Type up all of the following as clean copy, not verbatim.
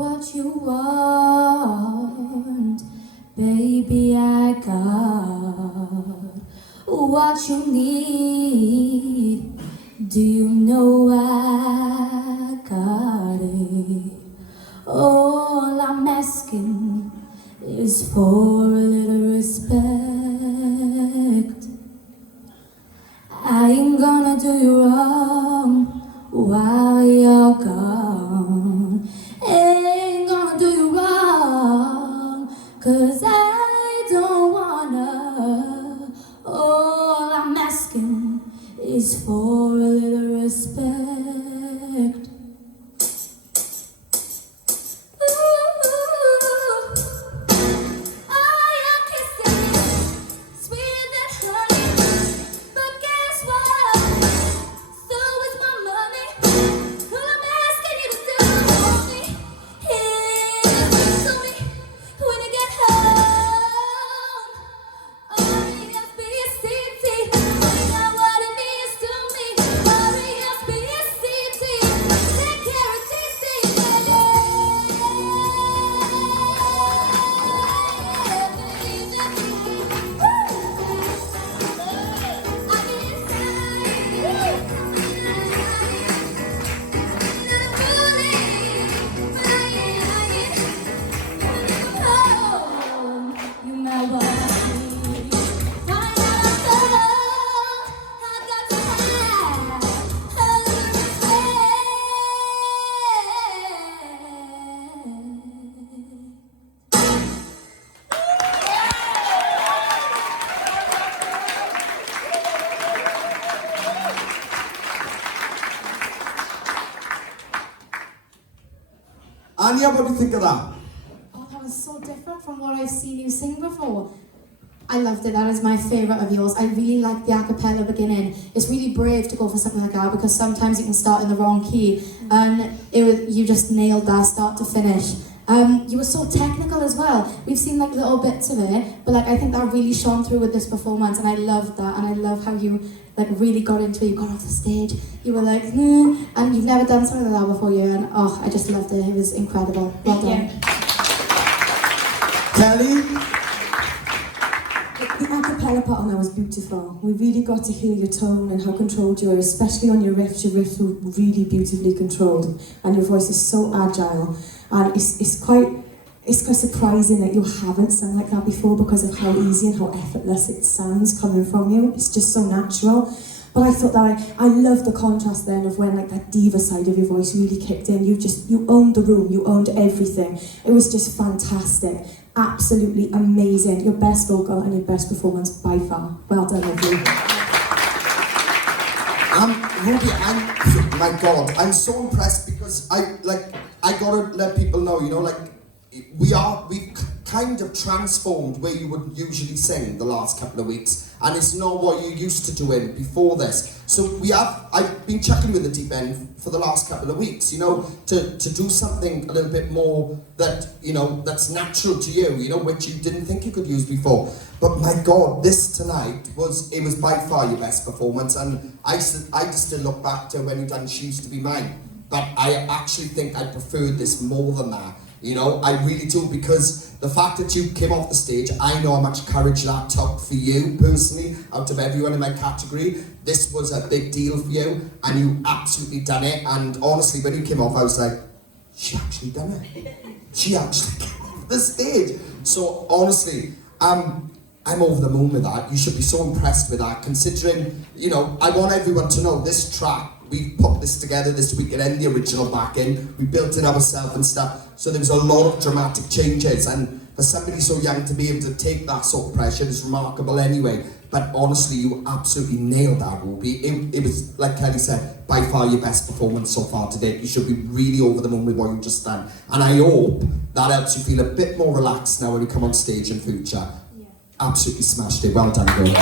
what you want, baby, I got what you need. Do you know I got it? All I'm asking is for a little respect. I ain't gonna do you wrong while you're gone. Ain't gonna do you wrong, 'cause I don't wanna. All I'm asking is for a little respect. Anya, what do you think of that? Oh, that was so different from what I've seen you sing before. I loved it. That is my favourite of yours. I really like the a cappella beginning. It's really brave to go for something like that because sometimes you can start in the wrong key, and you just nailed that start to finish. You were so technical as well. We've seen like little bits of it, but like I think that really shone through with this performance, and I loved that. And I love how you like really got into it. You got off the stage, you were like, and you've never done something like that before, you. And oh, I just loved it. It was incredible. Well done. Kelly? The a cappella part on that was beautiful. We really got to hear your tone and how controlled you were, especially on your riffs. Your riffs were really beautifully controlled, and your voice is so agile. And it's quite surprising that you haven't sung like that before because of how easy and how effortless it sounds coming from you. It's just so natural. But I thought that I loved the contrast then of when like that diva side of your voice really kicked in. You owned the room, you owned everything. It was just fantastic. Absolutely amazing. Your best vocal and your best performance by far. Well done, everyone. Ruby, my God, I'm so impressed because I gotta let people know, we've kind of transformed where you would usually sing the last couple of weeks, and it's not what you used to doing before this. So I've been checking with the deep end for the last couple of weeks, to do something a little bit more that, that's natural to you, which you didn't think you could use before. But my God, this tonight was by far your best performance, and I just still look back to when you done She Used to Be Mine. But I actually think I preferred this more than that. I really do, because the fact that you came off the stage, I know how much courage that took for you personally, out of everyone in my category. This was a big deal for you, and you absolutely done it. And honestly, when you came off, I was like, she actually done it. She actually came off the stage. So honestly, I'm over the moon with that. You should be so impressed with that, considering, I want everyone to know this track, we put this together this weekend and the original back in. We built it ourselves and stuff. So there was a lot of dramatic changes, and for somebody so young to be able to take that sort of pressure is remarkable anyway. But honestly, you absolutely nailed that, Ruby. It was, like Kelly said, by far your best performance so far today. You should be really over the moon with what you just done. And I hope that helps you feel a bit more relaxed now when you come on stage in future. Yeah. Absolutely smashed it. Well done, girl.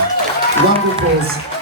Round of applause.